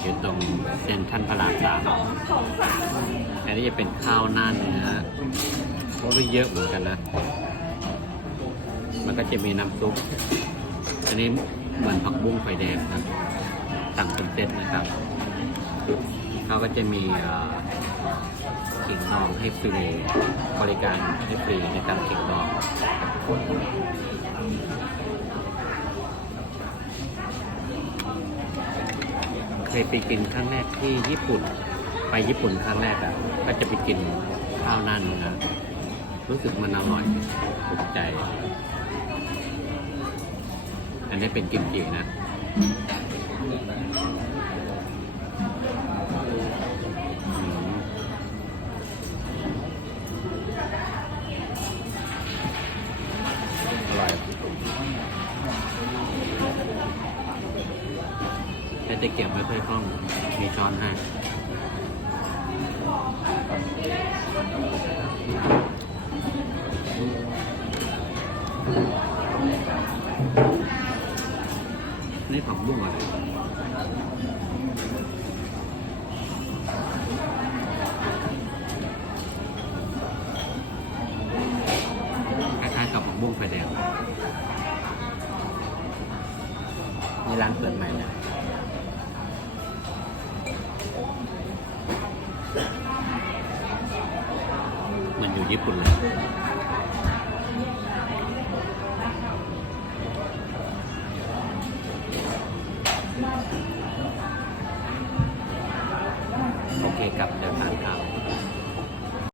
อยู่ตรงเซ็นทรัลพระรามสามอันนี้จะเป็นข้าวหน้าเนื้อโอ้ยเยอะเหมือนกันนะ มันก็จะมีน้ำซุป อันนี้เหมือนผักบุ้งไฟแดงนะสั่งเป็นเซตนะครับเขาก็จะมีเอ่อขิงดองให้ฟรีบริการให้ฟรีในการขิงดอง เคยไปกินครั้งแรกที่ญี่ปุ่น ไปญี่ปุ่นครั้งแรกอะ่ะก็จะไปกินข้าวหน้าเนื้อรู้สึกมันอร่อยถูกใจ อันนี้เป็นกิมจินะ ช้ตะเกียบไม่ค่อยคล่องมีช้อนให้นี่ผักบุ้งอะไรคล้ายๆกับผักบุ้งไฟแดงนี่ร้านเปิดใหม่นะ มันอยู่ญี่ปุ่นเลยโอเคครับเดินทางข้าว